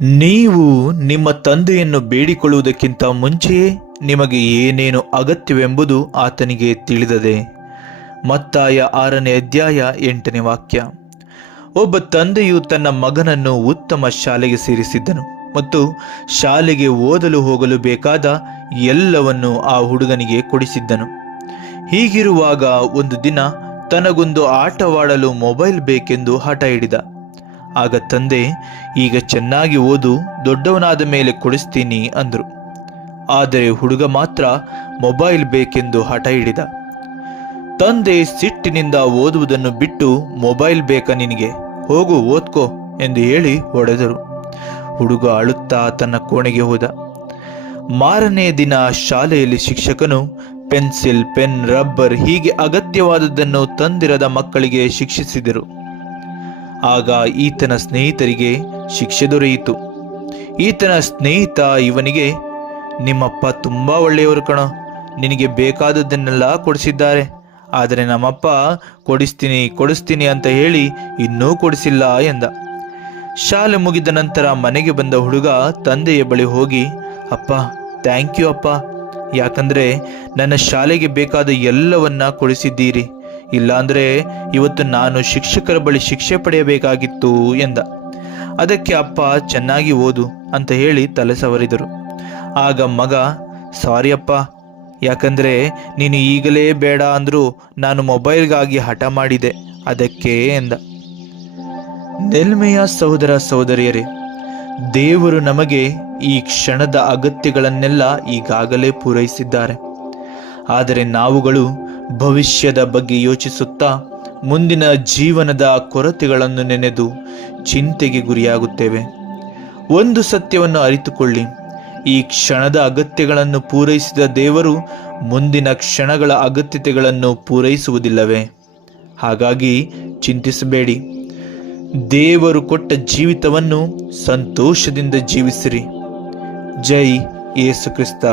ನೀವು ನಿಮ್ಮ ತಂದೆಯನ್ನು ಬೇಡಿಕೊಳ್ಳುವುದಕ್ಕಿಂತ ಮುಂಚೆಯೇ ನಿಮಗೆ ಏನೇನು ಅಗತ್ಯವೆಂಬುದು ಆತನಿಗೆ ತಿಳಿದದೆ. ಮತ್ತಾಯ ಆರನೇ ಅಧ್ಯಾಯ ಎಂಟನೇ ವಾಕ್ಯ. ಒಬ್ಬ ತಂದೆಯು ತನ್ನ ಮಗನನ್ನು ಉತ್ತಮ ಶಾಲೆಗೆ ಸೇರಿಸಿದ್ದನು ಮತ್ತು ಶಾಲೆಗೆ ಓದಲು ಹೋಗಲು ಬೇಕಾದ ಎಲ್ಲವನ್ನು ಆ ಹುಡುಗನಿಗೆ ಕೊಡಿಸಿದ್ದನು. ಹೀಗಿರುವಾಗ ಒಂದು ದಿನ ತನಗೊಂದು ಆಟವಾಡಲು ಮೊಬೈಲ್ ಬೇಕೆಂದು ಹಠ ಹಿಡಿದ. ಆಗ ತಂದೆ, ಈಗ ಚೆನ್ನಾಗಿ ಓದು, ದೊಡ್ಡವನಾದ ಮೇಲೆ ಕೊಡಿಸ್ತೀನಿ ಅಂದರು. ಆದರೆ ಹುಡುಗ ಮಾತ್ರ ಮೊಬೈಲ್ ಬೇಕೆಂದು ಹಠ ಹಿಡಿದ. ತಂದೆ ಸಿಟ್ಟಿನಿಂದ ಓದುವುದನ್ನು ಬಿಟ್ಟು, ಮೊಬೈಲ್ ಬೇಕಾ ನಿನಗೆ? ಹೋಗು, ಓದ್ಕೋ ಎಂದು ಹೇಳಿ ಹೊಡೆದರು. ಹುಡುಗ ಅಳುತ್ತಾ ತನ್ನ ಕೋಣೆಗೆ ಹೋದ. ಮಾರನೇ ದಿನ ಶಾಲೆಯಲ್ಲಿ ಶಿಕ್ಷಕನು ಪೆನ್ಸಿಲ್, ಪೆನ್, ರಬ್ಬರ್ ಹೀಗೆ ಅಗತ್ಯವಾದದ್ದನ್ನು ತಂದಿರದ ಮಕ್ಕಳಿಗೆ ಶಿಕ್ಷಿಸಿದರು. ಆಗ ಈತನ ಸ್ನೇಹಿತರಿಗೆ ಶಿಕ್ಷೆ ದೊರೆಯಿತು. ಈತನ ಸ್ನೇಹಿತ ಇವನಿಗೆ ನಿಮ್ಮಪ್ಪ ತುಂಬ ಒಳ್ಳೆಯವರು ಕಣ, ನಿನಗೆ ಬೇಕಾದದ್ದನ್ನೆಲ್ಲ ಕೊಡಿಸಿದ್ದಾರೆ. ಆದರೆ ನಮ್ಮಪ್ಪ ಕೊಡಿಸ್ತೀನಿ ಕೊಡಿಸ್ತೀನಿ ಅಂತ ಹೇಳಿ ಇನ್ನೂ ಕೊಡಿಸಿಲ್ಲ ಎಂದ. ಶಾಲೆ ಮುಗಿದ ನಂತರ ಮನೆಗೆ ಬಂದ ಹುಡುಗ ತಂದೆಯ ಬಳಿ ಹೋಗಿ, ಅಪ್ಪ ಥ್ಯಾಂಕ್ ಯು ಅಪ್ಪ. ಯಾಕಂದರೆ ನನ್ನ ಶಾಲೆಗೆ ಬೇಕಾದ ಎಲ್ಲವನ್ನ ಕೊಡಿಸಿದ್ದೀರಿ. ಇಲ್ಲಾಂದ್ರೆ ಇವತ್ತು ನಾನು ಶಿಕ್ಷಕರ ಬಳಿ ಶಿಕ್ಷೆ ಪಡೆಯಬೇಕಾಗಿತ್ತು ಎಂದ. ಅದಕ್ಕೆ ಅಪ್ಪ, ಚೆನ್ನಾಗಿ ಓದು ಅಂತ ಹೇಳಿ ತಲೆ ಸವರಿದರು. ಆಗ ಮಗ, ಸಾರಿ ಅಪ್ಪ, ಯಾಕಂದ್ರೆ ನೀನು ಈಗಲೇ ಬೇಡ ಅಂದರೂ ನಾನು ಮೊಬೈಲ್ಗಾಗಿ ಹಠ ಮಾಡಿದೆ, ಅದಕ್ಕೆ ಎಂದ. ನೆಲ್ಮೆಯ ಸಹೋದರ ಸಹೋದರಿಯರೇ, ದೇವರು ನಮಗೆ ಈ ಕ್ಷಣದ ಅಗತ್ಯಗಳನ್ನೆಲ್ಲ ಈಗಾಗಲೇ ಪೂರೈಸಿದ್ದಾರೆ. ಆದರೆ ನಾವುಗಳು ಭವಿಷ್ಯದ ಬಗ್ಗೆ ಯೋಚಿಸುತ್ತಾ ಮುಂದಿನ ಜೀವನದ ಕೊರತೆಗಳನ್ನು ನೆನೆದು ಚಿಂತೆಗೆ ಗುರಿಯಾಗುತ್ತೇವೆ. ಒಂದು ಸತ್ಯವನ್ನು ಅರಿತುಕೊಳ್ಳಿ. ಈ ಕ್ಷಣದ ಅಗತ್ಯಗಳನ್ನು ಪೂರೈಸಿದ ದೇವರು ಮುಂದಿನ ಕ್ಷಣಗಳ ಅಗತ್ಯತೆಗಳನ್ನು ಪೂರೈಸುವುದಿಲ್ಲವೇ? ಹಾಗಾಗಿ ಚಿಂತಿಸಬೇಡಿ. ದೇವರು ಕೊಟ್ಟ ಜೀವಿತವನ್ನು ಸಂತೋಷದಿಂದ ಜೀವಿಸಿರಿ. ಜೈ ಯೇಸು ಕ್ರಿಸ್ತ.